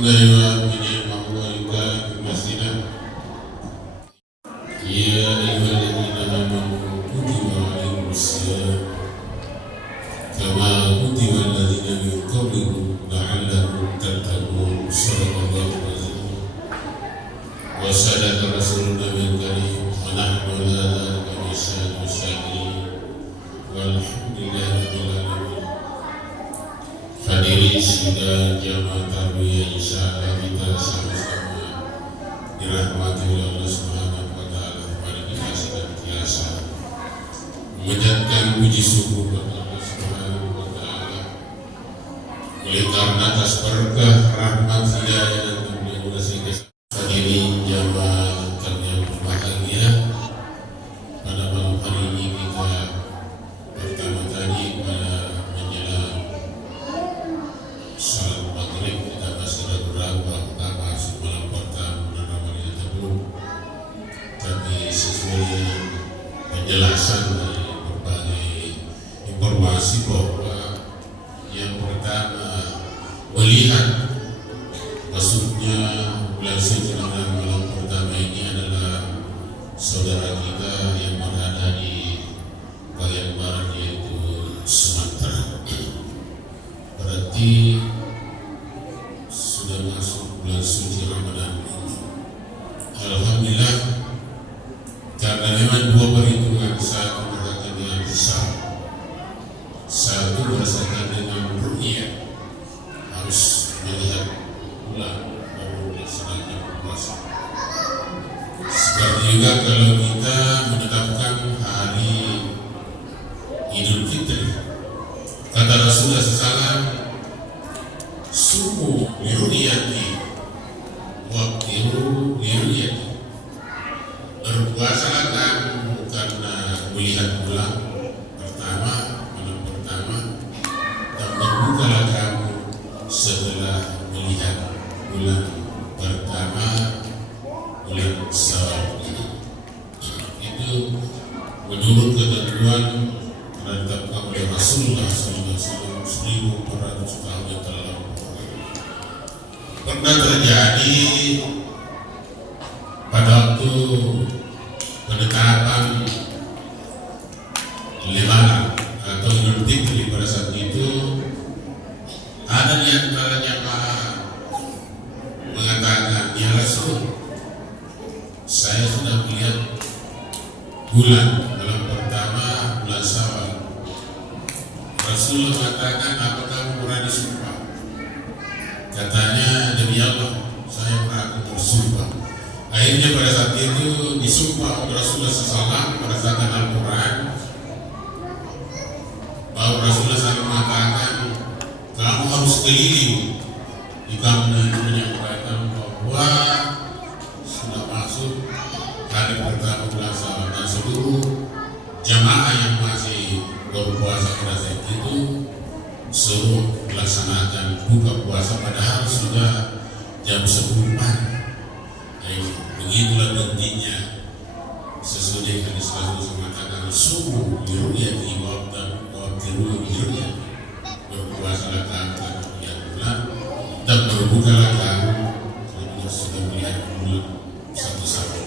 Bismillahirrahmanirrahim. Ya ayyuhalladzina amanu kutiba alaikumusiyam kama kutiba aladzina min qablikum la'allakum tattaqun. Shadaqallahu al-azim. Wa sadaqa rasuluna bil karim wa nahnu ala dzalika minasy syahirin. Walhamdulillahi rabbil alamin. Hadirin sidang jamaah tarbiyah, insyaallah kita sama-sama dirahmati oleh Allah Subhanahu wa taala. Mari kita senantiasa mengucapkan puji syukur kepada Allah Subhanahu wa taala oleh karena atas berkah rahmat hidayah dan taufik sehingga hadirin jamaah yang berbahagia, pada malam hari ini kita pertama kali pada menjelang salat maghrib kita masih ragu-ragu apakah malam pertama bulan Ramadan tersebut, tapi sesuai dengan penjelasan dari berbagai informasi bahwa yang pertama melihat masuknya bulan suci Ramadan malam pertama ini adalah saudara kita yang berada di bagian barat, yaitu Sumatera. Berarti sudah masuk bulan suci Ramadan. Alhamdulillah, karena memang dua perhitungan, satu berkaitan dengan hisab, satu berdasarkan dengan ru'yah, harus melihat bulan baru dilaksanakan puasa. Seperti juga kalau kita menetapkan hari Idul Fitri, kata Rasulullah SAW, sumu liruyati waktiru liruyati, berpuasalah kamu karena melihat bulan pertama, malam pertama, dan berbukalah kamu setelah melihat bulan pertama, bulan Syawal. Itu menurut ketentuan ditetapkan oleh Rasulullah SAW 1400 tahun yang telah lalu. Pernah terjadi pada waktu penetapan Lebaran atau Idul Fitri, pada saat itu ada di antara jamaah mengatakan, ya Rasul, saya sudah melihat bulan malam pertama bulan Syawal. Rasulullah mengatakan, apa kamu berani sumpah? Katanya, demi Allah, saya berani bersumpah. Akhirnya pada saat itu disumpah oleh Rasulullah SAW berdasarkan Al-Quran, bahwa Rasulullah SAW mengatakan, kamu harus keliling di kampung menyampaikan bahwa sudah masuk hari pertama bulan Syawal, dan seluruh jamaah yang masih berpuasa pada saat itu suruh melaksanakan buka puasa, padahal sudah jam 10 pagi. Begitulah pentingnya sesuai dengan hadis Rasul mengatakan, subuh diruyati waktiru diruyati, berpuasalah kamu karena melihat bulan, dan berbukalah kamu kalau sudah melihat bulan satu-satu.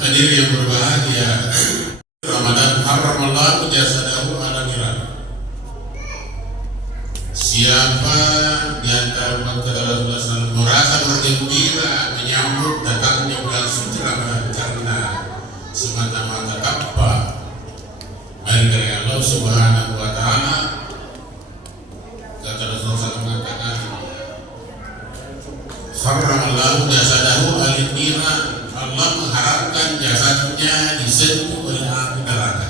Hadir yang berbahagia, Ramadan haramallahu jasadahu ala niran. Siapa di antara umat Rasulullah SAW merasa bergembira menyambut datangnya bulan suci Ramadan karena semata-mata apa? Baik dari Allah Subhanahu wa taala, kata Rasulullah SAW mengatakan, haramallahu jasadahu ala niran. Allah mengharapkan jasadnya disentuh oleh api neraka.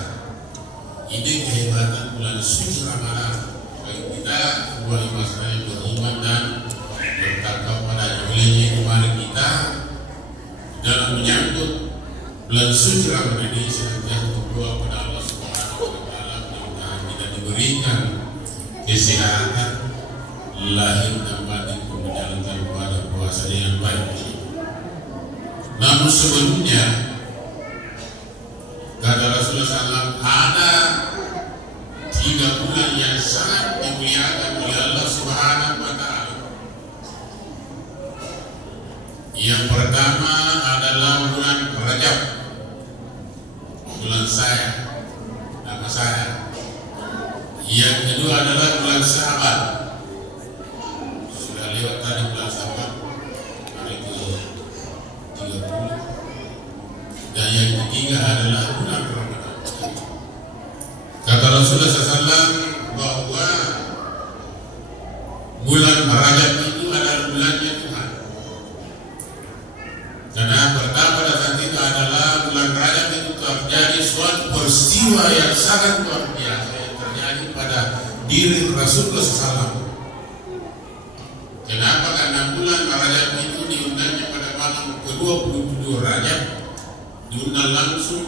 Ini kehebatan bulan suci Ramadan bagi kita sebagai masyarakat yang beriman dan bertakwa pada mulianya kemarin kita dalam menyambut bulan suci Ramadan ini. Senantiasa berdoa pada Allah Subhanahu wa taala, mudah-mudahan kita diberikan kesehatan lahir dan batin untuk menjalankan puasa dengan baik. Namun sebelumnya, kata Rasulullah SAW, ada 3 bulan yang sangat dimuliakan oleh Allah Subhanahu wa taala. Rajab itu adalah bulannya Tuhan. Karena pertama pada saat itu adalah bulan Rajab itu terjadi suatu peristiwa yang sangat luar biasa yang terjadi pada diri Rasulullah SAW. Kenapa? Karena bulan Rajab itu diundangnya pada malam ke-27 Rajab, diundang langsung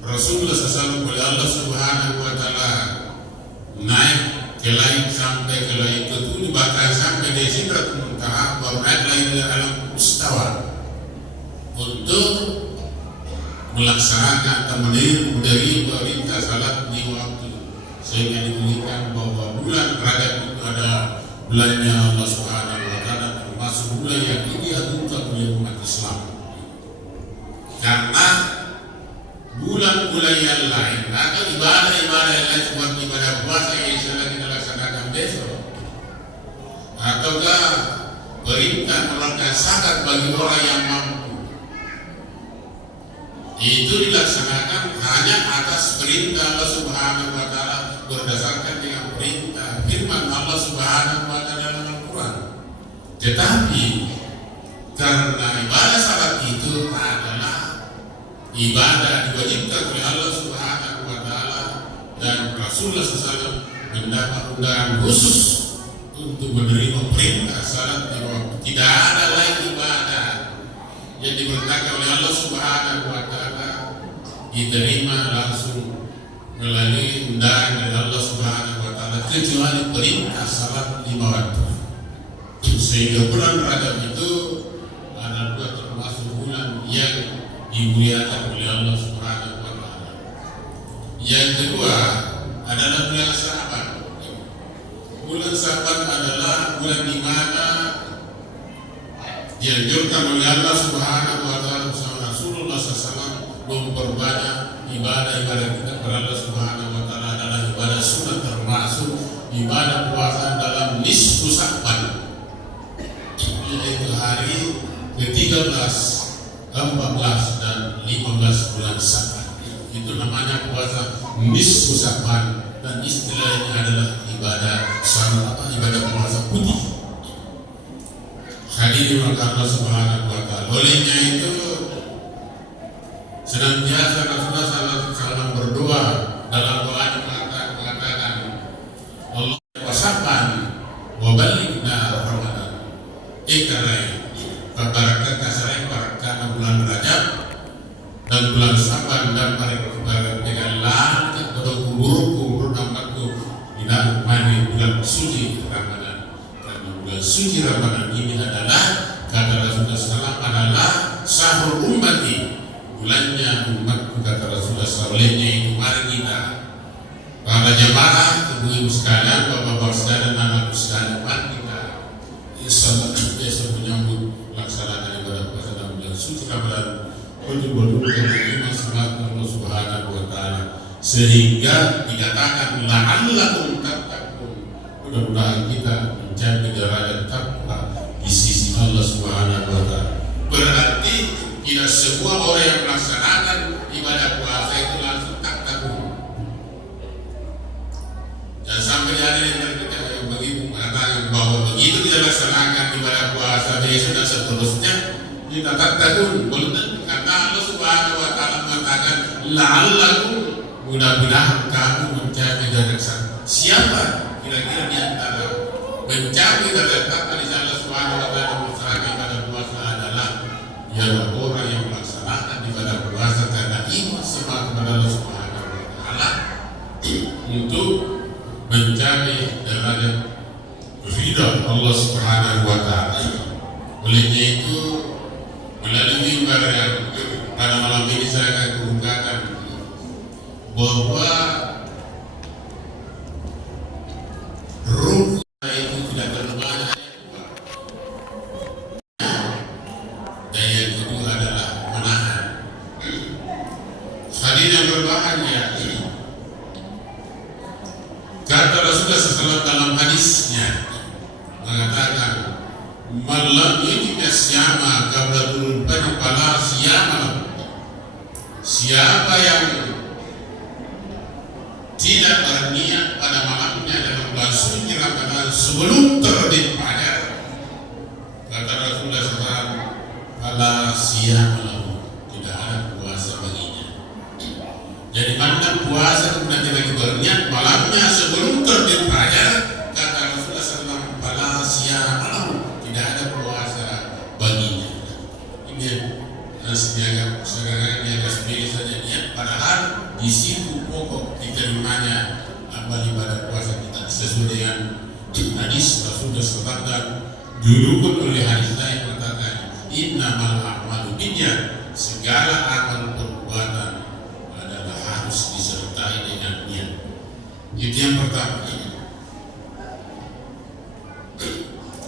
Rasulullah SAW oleh Allah Subhanahu wa Ta'ala naik ke langit sampai ke langit ke-7, bahkan sampai di Sidratul Muntaha, baru naik lagi ke alam istawa untuk melaksanakan atau meniri perintah salat di waktu, sehingga diberikan bahwa bulan Rajab itu ada bulannya Allah Subhanahu wa Ta'ala, termasuk bulan yang diagungkan oleh umat Islam. Karena bulan-bulan yang lain atau ibadah-ibadah yang lain seperti ibadah puasa yang insya kita laksanakan besok, ataukah perintah mengeluarkan zakat bagi orang yang mampu, itu dilaksanakan hanya atas perintah Allah Subhanahu wa Ta'ala, berdasarkan dengan perintah firman Allah Subhanahu wa Ta'ala dalam Al-Quran. Tetapi karena ibadah salat itu adalah ibadah diwajibkan oleh Allah Subhanahu wa Ta'ala, dan Rasulullah SAW mendapat undangan khusus untuk menerima perintah salat di waktu. Tidak ada lain ibadah yang diperintahkan oleh Allah Subhanahu wa Ta'ala diterima langsung melalui undangan dari Allah Subhanahu wa Ta'ala kecuali perintah salat 5 waktu. Sehingga bulan Rajab itu adalah termasuk bulan yang dimuliakan oleh Allah Subhanahu wa Ta'ala. Yang kedua adalah bulan Sya'ban. Bulan Sya'ban adalah bulan di mana dianjurkan oleh Allah Subhanahu wa Ta'ala bersama Rasulullah SAW memperbanyak ibadah-ibadah kita kepada Allah Subhanahu wa Ta'ala adalah ibadah sunat, termasuk ibadah puasa dalam nisfu Sya'ban, yaitu hari ke-13, 14 dan 15 bulan Sya'ban. Itu namanya puasa nisfu Sya'ban, dan istilahnya adalah ibadah salat atau ibadah puasa putih. Hadirin maka Allah Subhanahu wa Ta'ala. Olehnya itu senantiasa Rasulullah SAW berdoa dalam doa mengatakan Allah wasaban wa balighna Ramadan. Ikra'ai barakah selain barakah bulan Rajab dan bulan Sya'ban dan barakah dengan langit atau kubur dampakku tidak mani bulan suci Ramadan. Karena bulan suci Ramadan ini adalah kata Rasulullah SAW adalah sahur ummati, bulannya umatku kata Rasulullah SAW. Itu mari kita para jemaah, ibu-ibu sekalian, bapak-bapak sekalian, anak-anak sekalian, mari kita besok menyambut laksanakan ibadah puasa dalam bulan suci Ramadan, betul-betul menerima semangat Allah Subhanahu wa Ta'ala, sehingga dikatakan la'allakum tattaqun, mudah-mudahan kita mencapai derajat takwa di sisi Allah Subhanahu wa Ta'ala. Berarti tidak semua orang yang melaksanakan ibadah puasa itu langsung takwa. Dan sampai hari ini kita yang begitu mengatakan bahwa begitu dia laksanakan ibadah puasa besok dan seterusnya kita takwa, belum tentu, karena Allah Subhanahu wa Ta'ala mengatakan la'allakum, mudah-mudahan kamu mencapai derajat. Siapa kira-kira di antara mencapai derajat di Allah Subhanahu wa Ta'ala melaksanakan ibadah puasa adalah ialah orang yang melaksanakan ibadah puasa karena iman semangat kepada Allah Subhanahu wa Ta'ala untuk mencapai derajat ridha Allah Subhanahu wa Ta'ala. Olehnya itu melalui mimbar yang pada malam ini saya akan kemukakan bahwa ruh itu tidak berubah. Dan yang kedua adalah menahan. Hadis yang berbahagia, kata Rasulullah SAW dalam hadisnya mengatakan, malam ini siapa kabla turun pada pala siapa, siapa yang tidak berniat pada malamnya dalam bulan suci Ramadan sebelum terbit fajar, kata Rasulullah SAW, fala siyama lahu, tidak ada puasa baginya. Jadi mana puasa kemudian lagi berniat malamnya sebelum terbit fajar, kata Rasulullah SAW, fala siyama lahu, tidak ada puasa baginya. Ini sebagai sendiri saja niat, padahal di situ pokok diterimanya amal ibadah puasa kita sesuai dengan hadis Rasulullah SAW. Dulu pun oleh hadis lain mengatakan, innamal a'malu binniyat, segala amal perbuatan adalah harus disertai dengan niat. Itu yang pertama.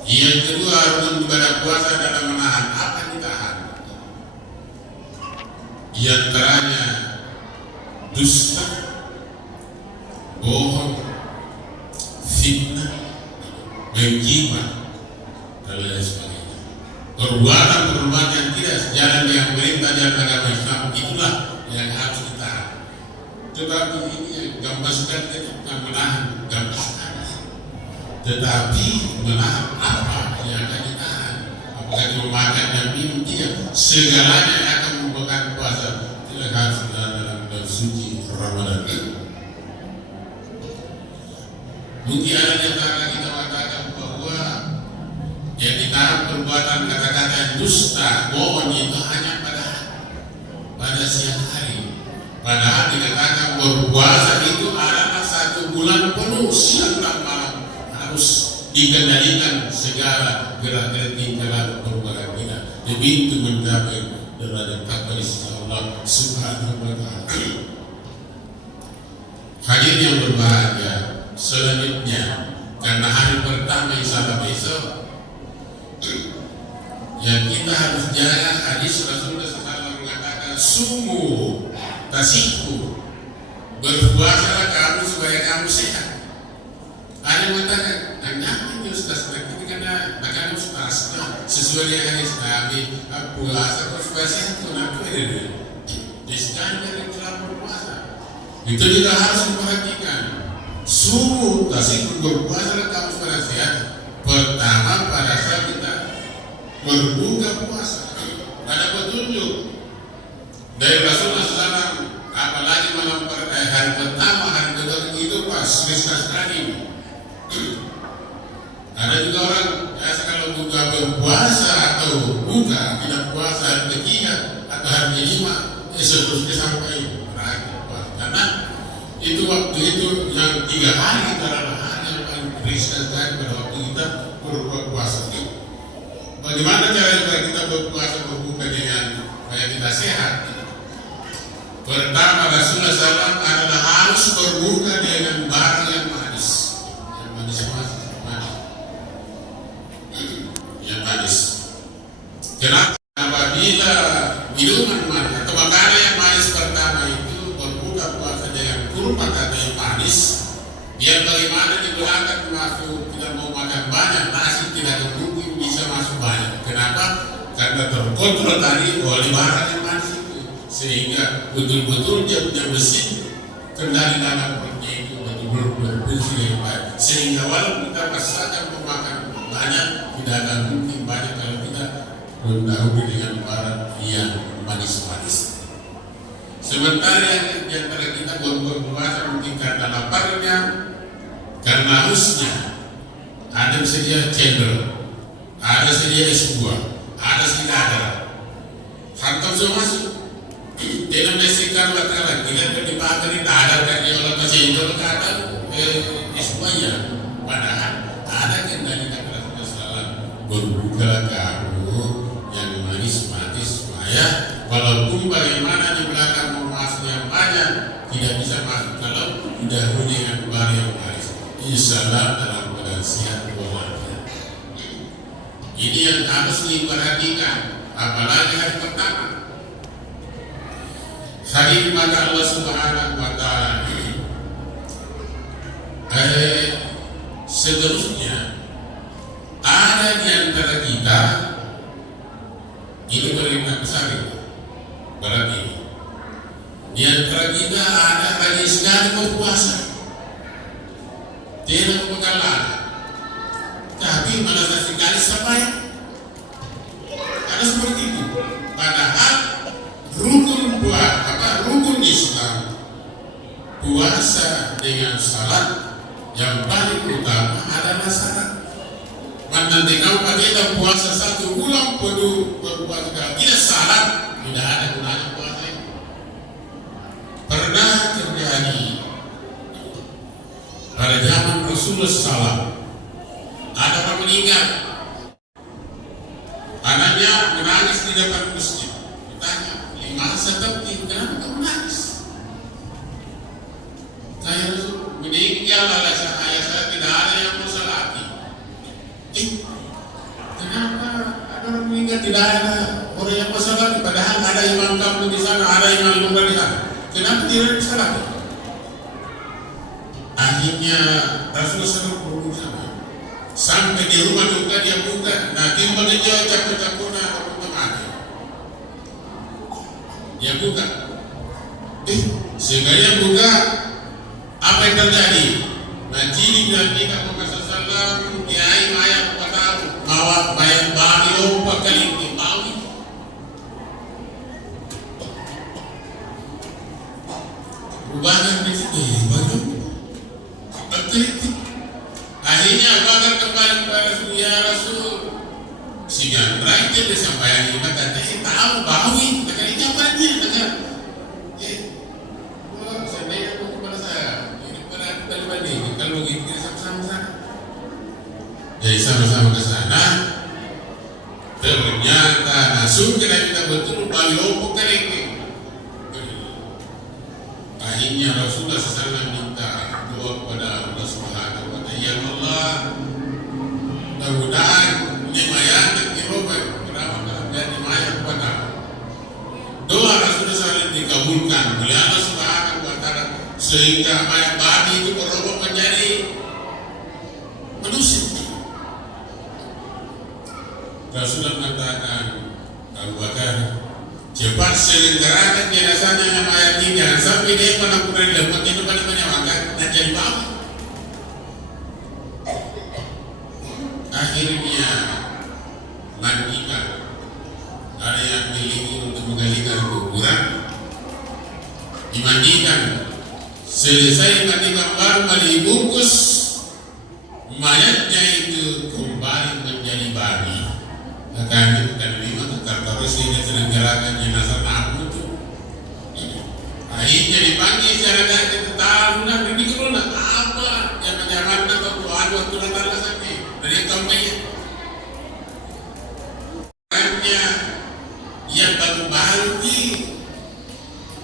Yang kedua, rukun ibadah puasa adalah menahan apa yang ditahan. Di antaranya dusta, bohong, fitnah, menggibah, dan lain sebagainya. Perbuatan-perbuatan yang tidak sejalan dengan perintah dan agama Islam, itulah yang harus ditahan. Tetapi ini yang gampang sekali kita menahan, gampang sekali. Tetapi menahan apa yang akan ditahan? Apakah memakan dan minum? Tidak. Segalanya yang akan membuat puasa tidak harus dalam bulan suci Ramadan. Mungkin ada yang kita katakan bahwa yang ditahan perbuatan kata-kata dusta, bohong itu hanya pada siang hari. Padahal dikatakan berpuasa itu adalah 1 bulan penuh, siang dan malam harus dikendalikan segala gerak-gerik dalam perbuatan kita demi untuk mencapai derajat takwa di sisi Allah Subhanahu wa Ta'ala. Hadirin yang berbahagia, selanjutnya karena hari pertama insya Allah besok, yang kita harus jaga hadis Rasulullah SAW mengatakan, sumu tasiku, berpuasalah kamu supaya kamu sehat. Ada yang mengatakan, kenapa Ustaz? Ini karena bagaimana Ustaz sesuai dengan hadis Nabi, puasa supaya sehat, kenapa ini? Diskan dari dalam berpuasa itu juga harus diperhatikan. Sumu tasiku, berpuasalah kamu supaya sehat. Pertama pada saat kita berbuka puasa, ada petunjuk dari Rasulullah SAW, apalagi malam hari pertama, hari kedua itu pas Kristus tadi. Ada juga orang biasa kalau buka berpuasa atau buka tidak puasa hari ketiga atau hari kelima, seterusnya sampai terakhir puasa. Karena itu waktu itu yang 3 hari kita adalah hari yang paling Kristus tadi pada waktu kita berbuka puasa. Bagaimana cara kita berpuasa berbuka dengan supaya kita sehat? Pertama, Rasulullah SAW adalah harus berbuka dengan barang yang manis, yang manis. Kenapa? Apabila minuman manis atau makanan yang manis pertama itu berbuka puasa dengan kurma atau yang manis, biar bagaimana di belakang masuk tidak mau makan banyak, nasi tidak mungkin bisa masuk banyak. Kenapa? Karena terkontrol tadi oleh barang yang manis itu, sehingga betul-betul dia punya mesin kendali dalam perutnya itu betul-betul bersih yang baik. Sehingga walaupun kita rasakan memakan banyak, tidak akan mungkin banyak kalau kita mendahului dengan barang yang manis-manis. Sementara yang antara kita berpuasa mungkin karena laparnya, karena hausnya, ada sedia cendol, ada sedia es buah, ada sedia ada. Hantam semua masuk. Tidak mestikan bakalan tidak dipakai ada kan dia orang cendol ada es buahnya. Padahal ada kendali kata salah berbuka kamu yang manis-manis supaya walaupun bagaimana di belakang mau masuk yang banyak tidak bisa masuk kalau didahului dengan barang yang manis. Insyaallah dalam keadaan sehat walafiat. Ini yang harus diperhatikan, apalagi hari pertama. Hadirin maka Allah Subhanahu wa Ta'ala, seterusnya ada di antara kita ini berlima besar itu. Berarti di antara kita ada rajin sekali berpuasa. tidak penggalan, tapi malah sekali sampai ada seperti itu. Padahal rukun Islam, puasa dengan salat yang paling utama adalah salat. Nanti kau pada puasa 1 bulan penuh berpuasa tidak salat, tidak ada gunanya puasa itu. Pernah terjadi pada zaman Rasulullah SAW, ada orang meninggal, anaknya menangis di depan masjid. Ditanya, "Lima seperti kenapa kamu menangis?" Saya meninggal alasan ayah saya tidak ada yang mau salati. Kenapa ada orang meninggal tidak ada orang yang mau salati? Padahal ada imam kamu di sana, ada imam lumrah di sana. Kenapa tidak disalati? Akhirnya Rasulullah SAW berusaha sampai di rumah juga dia buka. Nah, timbang dia capek-capeknya mati. Dia buka. Sehingga dia buka. Apa yang terjadi? Najib Nabi Muhammad SAW kiai mayat pada mawat bayang bagi lompat kali ini bawi. Perubahan di situ baju. Betul. Akhirnya bahkan kembali kepada Rasul, ya Rasul, si Jandra itu disampaikan ini katanya tahu bawi, kata ini apa dia kata. Kalau begitu sama-sama jadi sama-sama ke sana. Ternyata langsung kita betul bagi lompok kering. Akhirnya Rasulullah SAW minta doa kepada Allah Subhanahu wa Ta'ala, ya Allah, mudah-mudahan ini mayat dirobat dan mayat pada doa Rasulullah SAW dikabulkan oleh Allah Subhanahu wa Ta'ala, sehingga mayat babi itu berubah menjadi manusia. Rasulullah mengatakan, Abu Bakar, cepat selenggarakan jenazahnya yang mayat ini, jangan sampai dia penampuran lemak itu pada menyawakan dan jadi babi. Akhirnya mandikan, ada yang milih untuk menggalikan kuburan, dimandikan. Selesai mandikan baru dibungkus, mayatnya itu kembali menjadi babi. Akan itu kan lima terus ini selenggarakan jenazah nabu itu. Akhirnya dipanggil secara ganti tahunan ini corona apa jangan-jangan atau waktu Natal sampai dari kampanye. Hanya yang baru-baru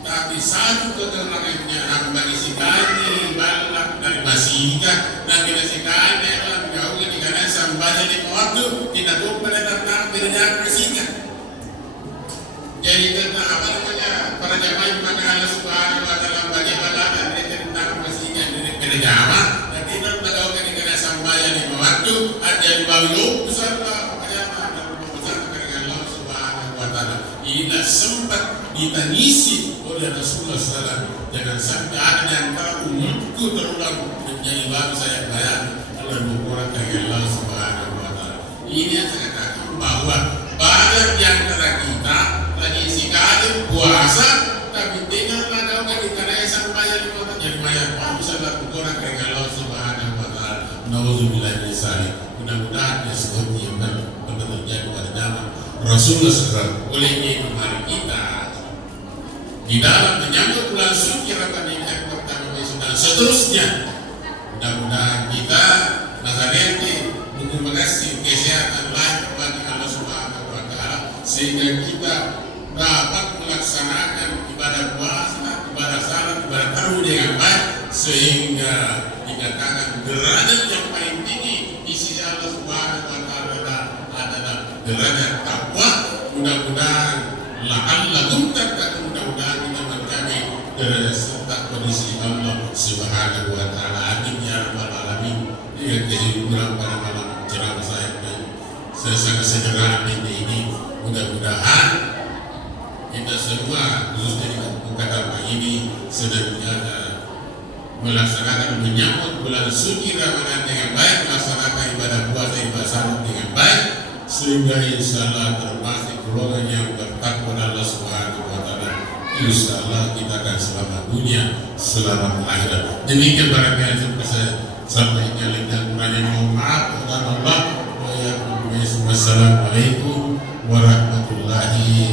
tapi satu keterangannya aku bagi si kani balak dari masihika dan kita si kani adalah jauhnya di kanan sampai di waktu kita tuh pada tentang beda masihika. Jadi tentang apa namanya para jamaah maka Allah Subhanahu wa Ta'ala bagaimana dan tentang masihika dari beda jamaah dan kita tahu di kanan sampai di waktu ada di bawah besar jamaah dan besar dengan Allah Subhanahu wa Ta'ala. Inilah sempat ditangisi oleh Rasulullah SAW. Jangan sampai ada yang tahu umatku terulang menjadi bangsa yang layak oleh berkurang dari Allah Subhanahu wa Ta'ala. Ini yang saya katakan bahwa banyak di antara kita lagi sikap puasa tapi dengan melakukan ibadah sampai yang dimana jadi mayat bisa berkurang dari Allah Subhanahu wa Ta'ala. Nauzubillah min dzalik. Mudah-mudahan seperti yang pernah terjadi pada zaman Rasulullah SAW. Oleh itu mari kita di dalam menyambut bulan suci Ramadan yang pertama besok dan seterusnya, mudah-mudahan kita Nazarene mengucapkan kesehatan lahir bagi Allah Subhanahu wa Ta'ala sehingga kita dapat melaksanakan ibadah puasa, ibadah salat, ibadah tarawih dengan baik sehingga dikatakan derajat yang paling tinggi di sisi Allah Subhanahu wa Ta'ala adalah derajat takwa. Mudah-mudahan la'allakum tattaqun, mudah-mudahan kita mencapai derajat serta kondisi Allah Subhanahu wa Ta'ala. Amin ya rabbal alamin. Dengan kehidupan pada malam ceramah saya sangat sederhana ini, mudah-mudahan kita semua khususnya di kampung Kadapa ini senantiasa melaksanakan menyambut bulan suci Ramadan dengan baik, melaksanakan ibadah puasa ibadah dengan baik, sehingga insya Allah termasuk golongan yang bertakwa Allah Subhanahu wa Ta'ala. Insya Allah kita akan selamat dunia, selamat akhirat. Demikian barangkali yang bisa sampaikan. Mohon maaf kepada Allah. Wassalamualaikum warahmatullahi